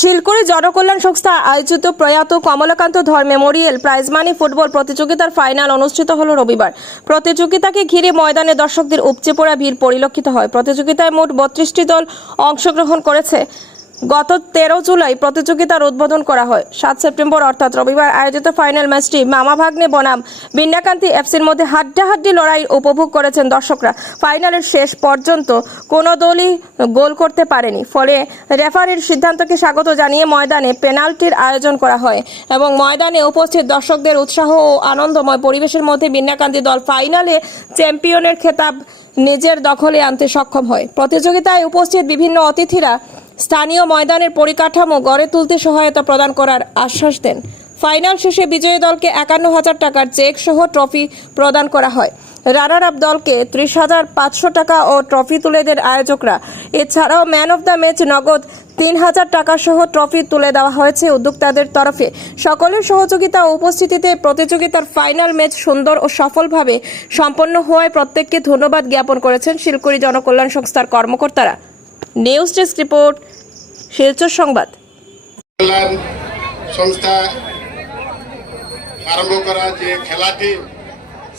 শিলকুড়ি জনকল্যাণ সংস্থা আয়োজিত প্রয়াত কমলাকান্ত ধর মেমোরিয়াল প্রাইজ মানি ফুটবল প্রতিযোগিতার ফাইনাল অনুষ্ঠিত হল রবিবার। প্রতিযোগিতাকে ঘিরে ময়দানে দর্শকদের উপচে পড়া ভিড় পরিলক্ষিত হয়। প্রতিযোগিতায় মোট 32টি দল অংশগ্রহণ করেছে। গত 13 জুলাই প্রতিযোগিতার উদ্বোধন করা হয়। 7 সেপ্টেম্বর অর্থাৎ রবিবার আয়োজিত ফাইনাল ম্যাচটি মামা ভাগ্নে বনাম বিন্যাকান্তি এফসির মধ্যে হাড্ডাহাড্ডি লড়াই উপভোগ করেছেন দর্শকরা। ফাইনালের শেষ পর্যন্ত কোনো দলই গোল করতে পারেনি, ফলে রেফারির সিদ্ধান্তকে স্বাগত জানিয়ে ময়দানে পেনাল্টির আয়োজন করা হয় এবং ময়দানে উপস্থিত দর্শকদের উৎসাহ ও আনন্দময় পরিবেশের মধ্যে বিন্যাকান্তি দল ফাইনালে চ্যাম্পিয়নের খেতাব নিজের দখলে আনতে সক্ষম হয়। প্রতিযোগিতায় উপস্থিত বিভিন্ন অতিথিরা স্থানীয় ময়দানের পরিকাঠামো গড়ে তুলতে সহায়তা প্রদান করার আশ্বাস দেন। ফাইনাল শেষে বিজয়ী দলকে 51,000 টাকার চেক সহ ট্রফি প্রদান করা হয়। রানার আপ দলকে 30,500 টাকা ও ট্রফি তুলে দেন আয়োজকরা। এছাড়াও ম্যান অফ দ্য ম্যাচ নগদ 3,000 টাকা সহ ট্রফি তুলে দেওয়া হয়েছে উদ্যোক্তাদের তরফে। সকলের সহযোগিতা ও উপস্থিতিতে প্রতিযোগিতার ফাইনাল ম্যাচ সুন্দর ও সফলভাবে সম্পন্ন হওয়ায় প্রত্যেককে ধন্যবাদ জ্ঞাপন করেছেন শিলকুড়ি জনকল্যাণ সংস্থার কর্মকর্তারা। নিউজ ডেস্ক রিপোর্ট, শিলচর সংবাদ। সংস্থা আরম্ভ করা যে খেলাটি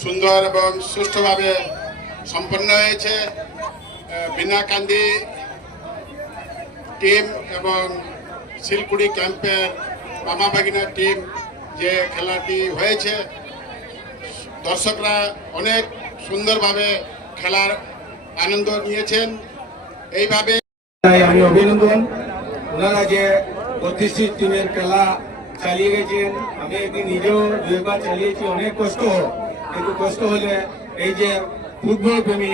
সুন্দর এবং সুষ্ঠুভাবে সম্পন্ন হয়েছে। বিন্যাকান্দি টিম এবং শিলকুড়ি ক্যাম্পের মামা ভাগিনা টিম যে খেলাটি হয়েছে, দর্শকরা অনেক সুন্দরভাবে খেলার আনন্দ নিয়েছেন। এইভাবে আমি অভিনন্দন, ওনারা যে 32টি টিমের খেলা চালিয়ে গেছেন। আমি একদিন নিজেও 2বার চালিয়েছি, অনেক কষ্ট হয়, কিন্তু কষ্ট হলে এই যে ফুটবল প্রেমী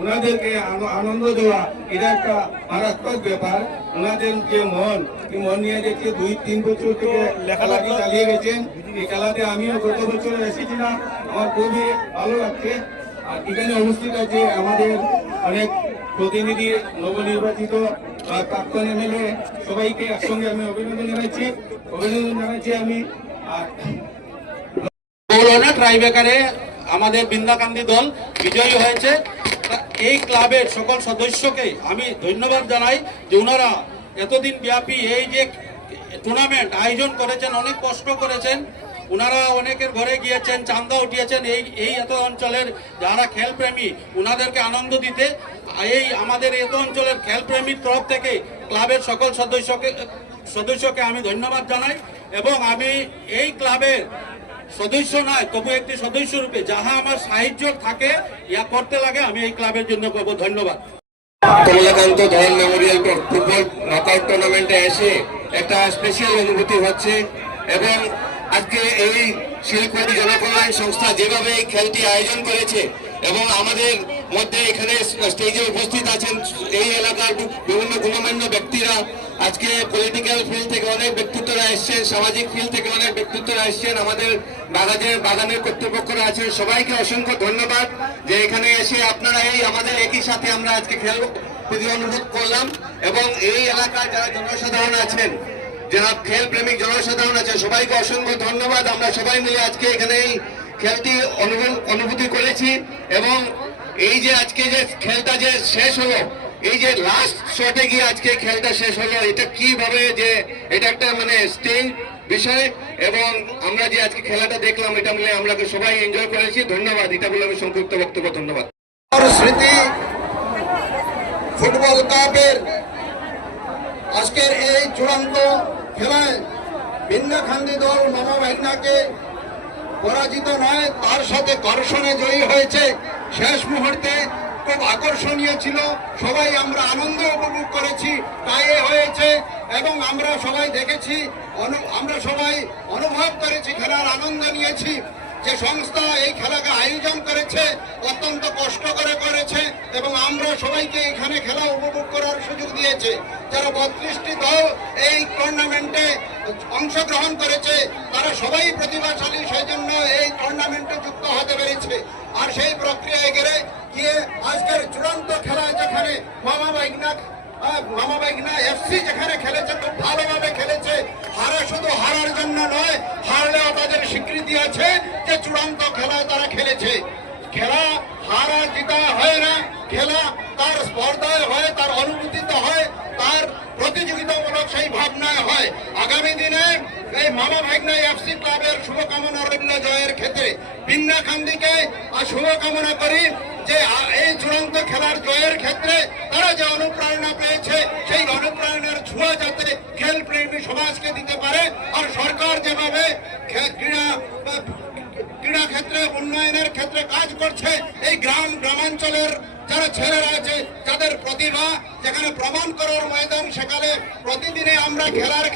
ওনাদেরকে আনন্দ দেওয়া, এটা একটা মারাত্মক ব্যাপার। ওনাদের যে মন, এই মন নিয়ে দেখছি 2-3 বছর থেকে খেলাটি চালিয়ে গেছেন। এই খেলাতে আমিও গত বছর এসেছিলাম, আমার খুবই ভালো লাগছে। আর এখানে উপস্থিত আছে আমাদের অনেক প্রতিনিধি, নবনির্বাচিত প্রাক্তন এমএলএ, সবাইকে একসঙ্গে আমি অভিনন্দন জানাচ্ছি। আমি ট্রাইবেকারে আমাদের বিন্যাকান্দি দল বিজয়ী হয়েছে। এই ক্লাবের সকল সদস্যকে আমি ধন্যবাদ জানাই যে ওনারা এতদিন ব্যাপী এই যে টুর্নামেন্ট আয়োজন করেছেন, অনেক কষ্ট করেছেন। ওনারা অনেকের ঘরে গিয়েছেন, চাঁদা উঠিয়েছেন এই এত অঞ্চলের যারা খেলপ্রেমী ওনাদেরকে আনন্দ দিতে। এই আমাদের এত অঞ্চলের খেলপ্রেমীর তরফ থেকে ক্লাবের সকল সদস্যকে আমি ধন্যবাদ জানাই এবং আমি এই ক্লাবের সদস্য নয়, তবু একটি সদস্য রূপে যাহা আমার সাহায্য থাকে ইয়া করতে লাগে, আমি এই ক্লাবের জন্য করবো। ধন্যবাদ। কমলাকান্ত ধর মেমোরিয়াল ফুটবল নকআউট টুর্নামেন্টে এসে একটা স্পেশাল অনুভূতি হচ্ছে এবং আজকে এই শিলকুড়ি জনকল্যাণ সংস্থা যেভাবে এই খেলটি আয়োজন করেছে এবং আমাদের মধ্যে এখানে স্টেজে উপস্থিত আছেন এই এলাকার বিভিন্ন গুণমান্য ব্যক্তিরা। আজকে পলিটিক্যাল ফিল্ড থেকে অনেক ব্যক্তিত্বরা এসছেন, সামাজিক ফিল্ড থেকে অনেক ব্যক্তিত্বরা এসছেন, আমাদের বাগানের কর্তৃপক্ষরা আছেন। সবাইকে অসংখ্য ধন্যবাদ যে এখানে এসে আপনারা এই আমাদের একই সাথে আমরা আজকে খেল অনুভব করলাম এবং এই এলাকার যারা জনসাধারণ আছেন, যারা খেল প্রেমিক জনসাধারণ আছে, সবাইকে অসংখ্য ধন্যবাদ। আমরা সবাই মিলে আজকে এখানে এই খেলটি অনুভূতি করেছি এবং এই যে আজকে যে খেলটা যে শেষ হলো, এই যে লাস্ট শটে গিয়ে আজকে খেলটা শেষ হলো, এটা কিভাবে যে এটা একটা মানে স্টেজ বিষয় এবং আমরা যে আজকে খেলাটা দেখলাম এটা মিলে আমরা সবাই এনজয় করেছি। ধন্যবাদ। এটা বলে আমি সংক্ষিপ্ত বক্তব্য। ধন্যবাদ। স্মৃতি ফুটবল কাপের আজকের এই চূড়ান্ত খেলায় বিন্যাকান্দি দল মামা ভাগনাকে পরাজিত নয়, তার সাথে কর্ষণে জয়ী হয়েছে। শেষ মুহূর্তে খুব আকর্ষণীয় ছিল, সবাই আমরা আনন্দ উপভোগ করেছি, তাই হয়েছে এবং আমরা সবাই দেখেছি, আমরা সবাই অনুভব করেছি, খেলার আনন্দ নিয়েছি। যে সংস্থা এই খেলাকে আয়োজন করেছে অত্যন্ত কষ্ট করে করেছে এবং আমরা সবাইকে এখানে খেলা উপভোগ করার সুযোগ দিয়েছে। যারা 32টি দল এই টুর্নামেন্টে অংশগ্রহণ করেছে তারা সবাই প্রতিভাশালী, সেই জন্য এই টুর্নামেন্টে যুক্ত হতে পেরেছে। আর সেই প্রক্রিয়ায় গিয়ে আজকের চূড়ান্ত খেলা যেখানে মামা ভাগনা এফসি যেখানে খেলেছে, খুব ভালোভাবে খেলেছে। শুধু হারার জন্য নয়, হারলেও তাদের স্বীকৃতি আছে যে চূড়ান্ত খেলায় তারা খেলেছে। খেলা হারা জিতা হয় না, খেলা তার স্পর্ধায় হয়, তার অনুভূতিতে হয়, তার প্রতিযোগিতামূলক সেই ভাবনায় হয়। আগামী দিনে এই মামা ভাগনা এফসি ক্লাবের শুভকামনা রইল জয়ের ক্ষেত্রে। বিন্নাখান্দিকে শুভকামনা করি যে এই চূড়ান্ত খেলার জয়ের ক্ষেত্রে তারা যে অনুপ্রেরণা পেয়েছে সেই অনুপ্রেরণার ছোঁয়া যাতে খেল প্রেমী সমাজকে দিতে পারে। আর সরকার যেভাবে ক্রীড়া ক্ষেত্রে উন্নয়নের ক্ষেত্রে কাজ করছে, এই গ্রামাঞ্চলের যারা ছেলেরা আছে যাদের প্রতিভা যেখানে প্রমাণ করার ময়দান, সেখানে প্রতিদিনে আমরা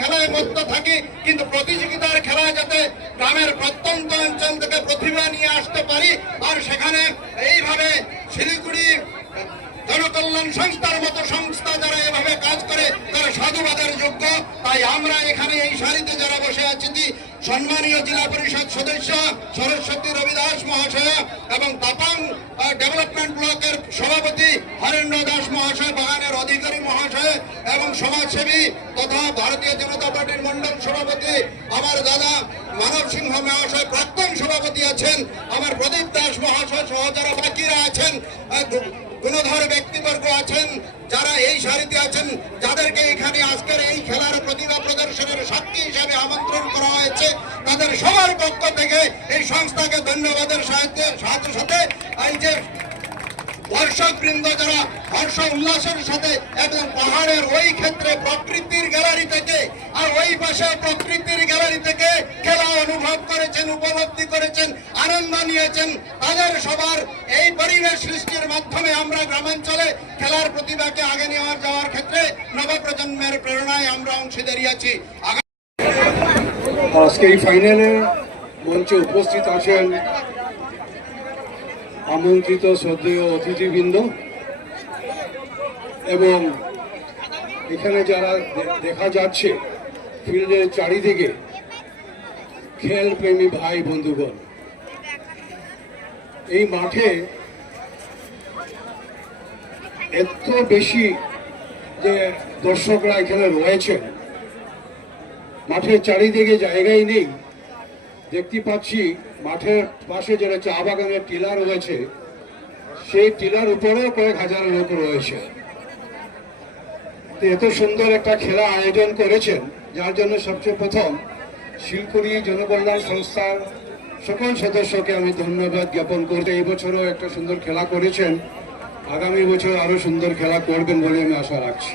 খেলায় মত্ত থাকি, কিন্তু প্রতিযোগিতার খেলায় যাতে গ্রামের প্রত্যন্ত অঞ্চল থেকে প্রতিভা নিয়ে আসতে পারি। আর সেখানে এইভাবে শিলিগুড়ি জনকল্যাণ সংস্থার মতো সংস্থা যারা এভাবে কাজ করে তারা সাধুবাদের যোগ্য। তাই আমরা এখানে এই সারিতে যারা বসে আছি, সম্মানীয় জেলা পরিষদ সদস্য সরস্বতী রবিদাস মহাশয় এবং তাপাং ডেভেলপমেন্ট ব্লকের সভাপতি হরেন্দ্র দাস মহাশয়, বাগানের অধিকারী মহাশয় এবং সমাজসেবী তথা ভারতীয় জনতা পার্টির মন্ডল সভাপতি আমার দাদা মানব সিংহ মহাশয়, প্রাক্তন সভাপতি আছেন আমার প্রদীপ দাস মহাশয় সহ যারা বাকিরা আছেন, গুণধর ব্যক্তিবর্গ আছেন যারা এই সারিতে আছেন, যাদেরকে এখানে আজকের এই খেলার প্রতিভা প্রদর্শনের সাক্ষী হিসাবে আমন্ত্রণ করা হয়েছে, তাদের সবার পক্ষ থেকে এই সংস্থাকে ধন্যবাদের সাথে সাথে এই যে দর্শক বৃন্দ যারা হর্ষ উল্লাসের সাথে এবং পাহাড়ের ওই ক্ষেত্রে প্রকৃতির গ্যালারি থেকে আর ওই পাশে প্রকৃতির গ্যালারি থেকে খেলা অনুভব করেছেন, উপলব্ধি করেছেন, আনন্দ নিয়েছেন, তাদের সবার এই পরিবেশ সৃষ্টির মাধ্যমে আমরা গ্রামাঞ্চলে খেলার প্রতিভাকে আগে নিয়ে যাওয়ার ক্ষেত্রে নবপ্রজন্মের প্রেরণায় আমরা অংশীদারি আছি। আজকে এই ফাইনালে মঞ্চে উপস্থিত আছেন আমন্ত্রিত শ্রদ্ধেয় অতিথিবৃন্দ এবং এখানে যারা দেখা যাচ্ছে ফিল্ডের চারিদিকে খেল প্রেমী ভাই বন্ধুগণ। এই মাঠে এত বেশি যে দর্শকরা এখানে রয়েছেন, মাঠের চারিদিকে জায়গায় নেই। দেখতে পাচ্ছি মাঠের পাশে যেটা চা বাগানের টিলা রয়েছে, সেই টিলার উপরেও কয়েক হাজার লোক রয়েছে। এত সুন্দর একটা খেলা আয়োজন করেছেন, যার জন্য সবচেয়ে প্রথম শিলকুড়ি জনকল্যাণ সংস্থার সকল সদস্যকে আমি ধন্যবাদ জ্ঞাপন করতে। এই বছরও একটা সুন্দর খেলা করেছেন, আগামী বছর আরো সুন্দর খেলা করবেন বলে আমি আশা রাখছি।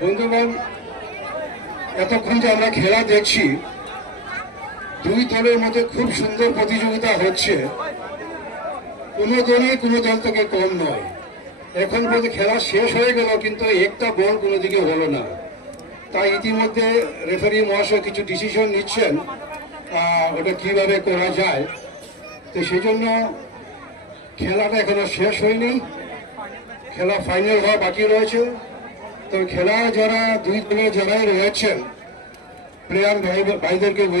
বন্ধুগণ, এতক্ষণ যে আমরা খেলা দেখছি, দুই দলের মধ্যে খুব সুন্দর প্রতিযোগিতা হচ্ছে, কোনো দলই কোনো দল থেকে কম নয়। এখন পর্যন্ত খেলা শেষ হয়ে গেল কিন্তু একটা বল কোনো দিকে হলো না। তাই ইতিমধ্যে রেফারি মহাশয় কিছু ডিসিশন নিচ্ছেন ওটা কিভাবে করা যায়। তো সেই জন্য খেলাটা এখনো শেষ হয়নি, খেলা ফাইনাল হওয়া বাকি রয়েছে। তো খেলা যারা দুই দলের যারাই রয়েছেন প্লেয়ার ভাইদেরকে